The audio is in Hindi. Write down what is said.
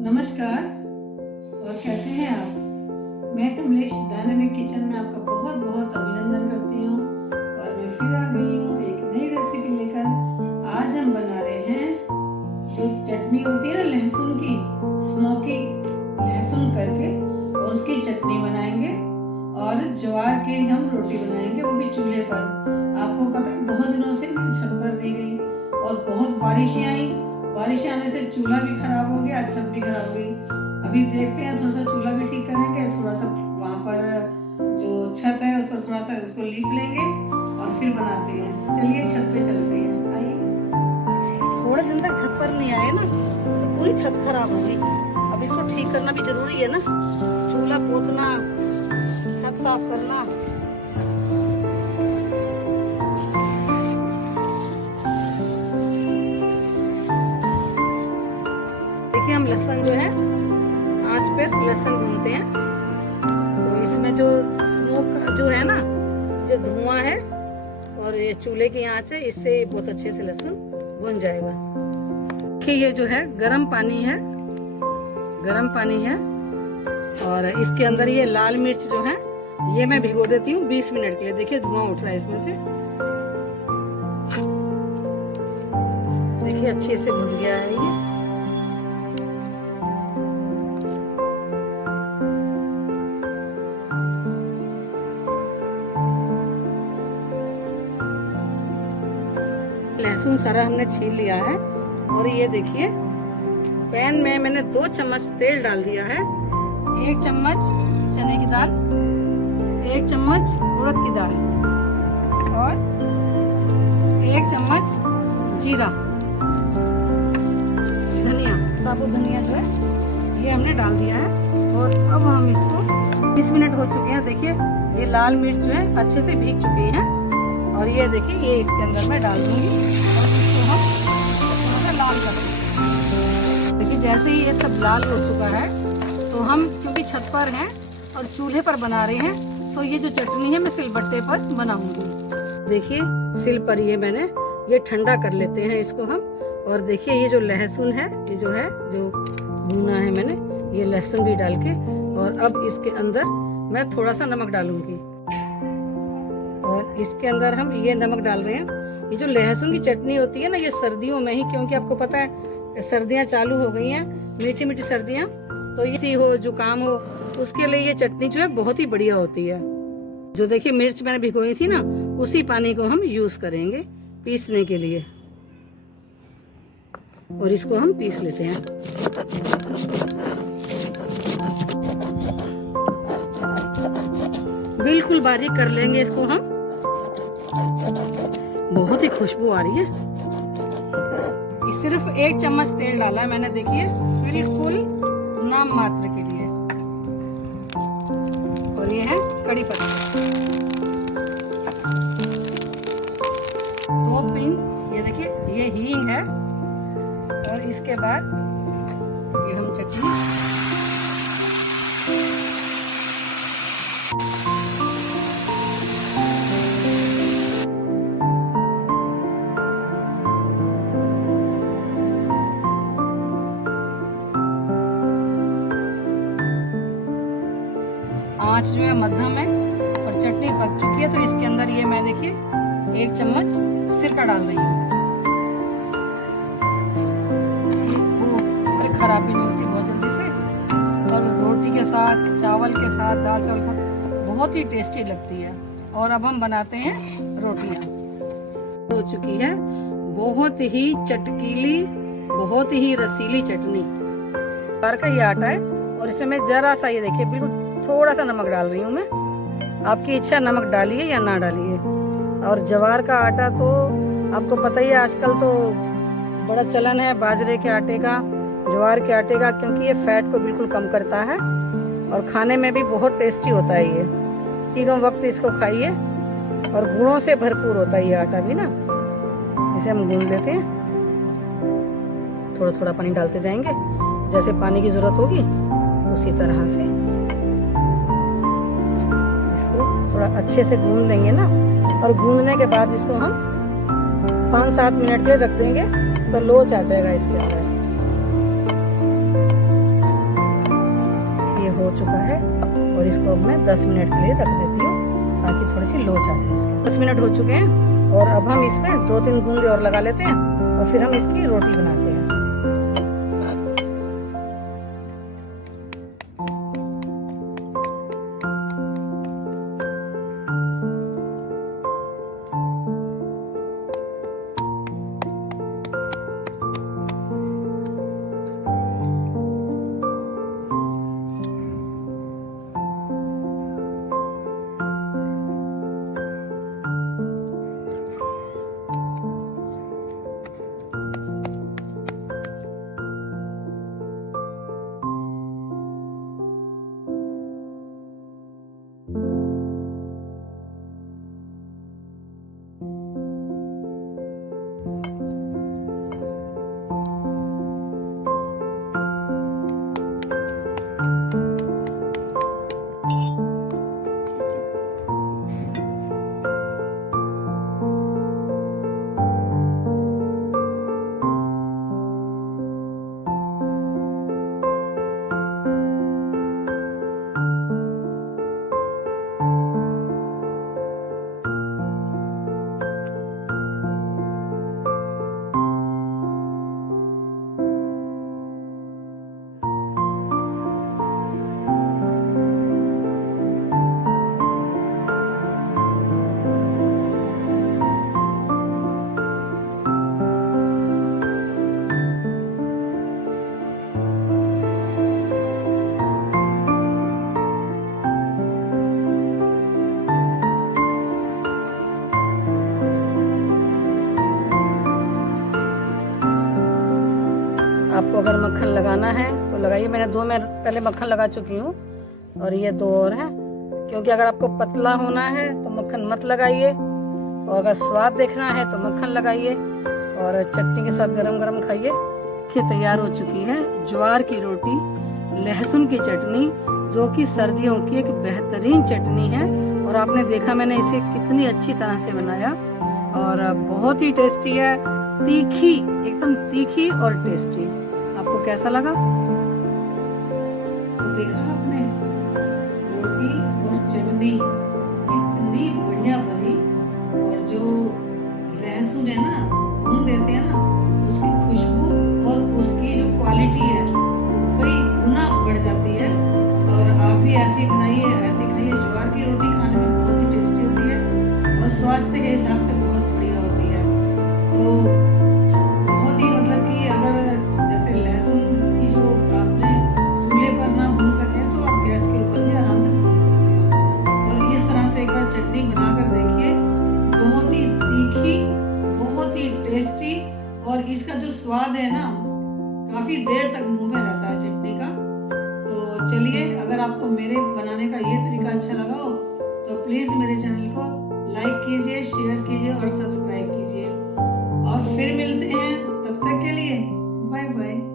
नमस्कार और कैसे हैं आप। मैं कमलेश डायनामिक किचन में आपका बहुत बहुत अभिनंदन करती हूँ और मैं फिर आ गई हूँ एक नई रेसिपी लेकर। आज हम बना रहे हैं जो चटनी होती है ना लहसुन की, स्मोकी लहसुन करके, और उसकी चटनी बनाएंगे और ज्वार की हम रोटी बनाएंगे, वो भी चूल्हे पर। आपको पता है बहुत दिनों से मैं छत पर नहीं गई और बहुत बारिशें आई। बारिश आने से चूल्हा भी खराब हो गया, छत भी खराब हो गई। अभी देखते हैं, थोड़ा सा चूल्हा भी ठीक करेंगे, थोड़ा सा वहाँ पर जो छत है उस पर थोड़ा सा इसको लीप लेंगे और फिर बनाते हैं। चलिए छत पे चलते हैं, आइए। थोड़े दिन तक छत पर नहीं आए ना तो पूरी छत खराब हो गई। अब इसको ठीक करना भी जरूरी है ना, चूल्हा पोतना, छत साफ करना। देखिए हम लहसुन जो है आंच पे लहसुन भूनते हैं, तो इसमें जो स्मोक जो है ना, जो धुआं है और ये चूल्हे की आंच है, इससे बहुत अच्छे से लहसुन भुन जाएगा। देखिए ये जो है गरम पानी है, गरम पानी है और इसके अंदर ये लाल मिर्च जो है ये मैं भिगो देती हूँ 20 मिनट के लिए। देखिए धुआं उठ रहा है इसमें से, देखिए अच्छे से भुन गया है ये। लहसुन सारा हमने छील लिया है और ये देखिए पैन में मैंने 2 चम्मच तेल डाल दिया है। 1 चम्मच चने की दाल, 1 चम्मच उड़द की दाल और 1 चम्मच जीरा, धनिया, साबुत धनिया जो है ये हमने डाल दिया है। और अब हम इसको 20 मिनट हो चुके हैं। देखिए ये लाल मिर्च जो है अच्छे से भीग चुकी है और ये देखिए ये इसके अंदर मैं डाल दूंगी और इसको हम थोड़ा लाल करेंगे। देखिए जैसे ही ये सब लाल हो चुका है तो हम क्योंकि छत पर हैं और चूल्हे पर बना रहे हैं तो ये जो चटनी है मैं सिलबट्टे पर बनाऊंगी। देखिए सिल पर ये मैंने ये ठंडा कर लेते हैं इसको हम। और देखिए ये जो लहसुन है, ये जो है जो भुना है मैंने, ये लहसुन भी डाल के, और अब इसके अंदर मैं थोड़ा सा नमक डालूंगी और इसके अंदर हम ये नमक डाल रहे हैं। ये जो लहसुन की चटनी होती है ना, ये सर्दियों में ही, क्योंकि आपको पता है सर्दियां चालू हो गई हैं, मीठी मीठी सर्दियां, तो ये हो जुकाम हो उसके लिए ये चटनी जो है बहुत ही बढ़िया होती है। जो देखिए मिर्च मैंने भिगोई थी ना, उसी पानी को हम यूज करेंगे पीसने के लिए और इसको हम पीस लेते हैं। बिल्कुल बारीक कर लेंगे इसको हम। बहुत ही खुशबू आ रही है। सिर्फ 1 चम्मच तेल डाला है मैंने, देखिए बिल्कुल नाम मात्र के लिए। और ये है कड़ी पत्ता, 2 पिंच, ये देखिए ये हींग है। और इसके बाद ये हम चटनी, आंच जो है मध्यम है और चटनी पक चुकी है, तो इसके अंदर ये मैं देखिए 1 चम्मच सिरका डाल रही हूँ। खराब भी नहीं होती बहुत जल्दी से, और रोटी के साथ, चावल के साथ, दाल चावल के साथ बहुत ही टेस्टी लगती है। और अब हम बनाते हैं रोटियां। हो चुकी है बहुत ही चटकीली, बहुत ही रसीली चटनी। ज्वार का ये आटा है और इसमें मैं जरा सा, ये देखिए बिल्कुल थोड़ा सा नमक डाल रही हूँ मैं। आपकी इच्छा, नमक डालिए या ना डालिए। और ज्वार का आटा तो आपको पता ही है, आजकल तो बड़ा चलन है बाजरे के आटे का, ज्वार के आटे का, क्योंकि ये फैट को बिल्कुल कम करता है और खाने में भी बहुत टेस्टी होता है। ये तीनों वक्त इसको खाइए और गुणों से भरपूर होता है ये आटा भी ना। इसे हम गूंद लेते हैं, थोड़ा थोड़ा पानी डालते जाएंगे, जैसे पानी की जरूरत होगी उसी तरह से इसको थोड़ा अच्छे से गूंद लेंगे ना। और गूंदने के बाद इसको हम 5-7 मिनट के रख देंगे तो लोच आ जाएगा इसके अंदर। हो चुका है और इसको अब मैं 10 मिनट के लिए रख देती हूँ ताकि थोड़ी सी लोच आ जाए इसकी। 10 मिनट हो चुके हैं और अब हम इसमें 2-3 बूंदे और लगा लेते हैं और फिर हम इसकी रोटी बनाते हैं। आपको अगर मक्खन लगाना है तो लगाइए। मैंने 2 में पहले मक्खन लगा चुकी हूँ और ये 2 और है, क्योंकि अगर आपको पतला होना है तो मक्खन मत लगाइए और अगर स्वाद देखना है तो मक्खन लगाइए और चटनी के साथ गरम गरम खाइए। ये तैयार हो चुकी है ज्वार की रोटी, लहसुन की चटनी, जो कि सर्दियों की एक बेहतरीन चटनी है। और आपने देखा मैंने इसे कितनी अच्छी तरह से बनाया और बहुत ही टेस्टी है, तीखी, एकदम तीखी और टेस्टी। आपको कैसा लगा? तो देखा आपने रोटी और चटनी कितनी बढ़िया बनी और जो लहसुन है ना, भून देते हैं ना, उसकी खुशबू और उसकी जो क्वालिटी है वो कई गुना बढ़ जाती है। और आप भी ऐसी बनाइए, ऐसी खाइए। ज्वार की रोटी खाने में बहुत ही टेस्टी होती है और स्वास्थ्य के हिसाब से बहुत बढ़िया होती है। तो बहुत ही मतलब कि अगर जैसे लहसुन की जो आपने चूल्हे पर ना भून सके तो आप गैस के ऊपर भी आराम से भून सकते हैं। और इस तरह से एक बार चटनी बनाकर देखिए, बहुत ही तीखी, बहुत ही टेस्टी और इसका जो स्वाद है ना, काफी देर तक मुंह में रहता है चटनी का। तो चलिए, अगर आपको मेरे बनाने का ये तरीका अच्छा लगा हो तो प्लीज मेरे चैनल को लाइक कीजिए, शेयर कीजिए और सब्सक्राइब कीजिए। और फिर मिलते हैं, तब तक के लिए बाय बाय।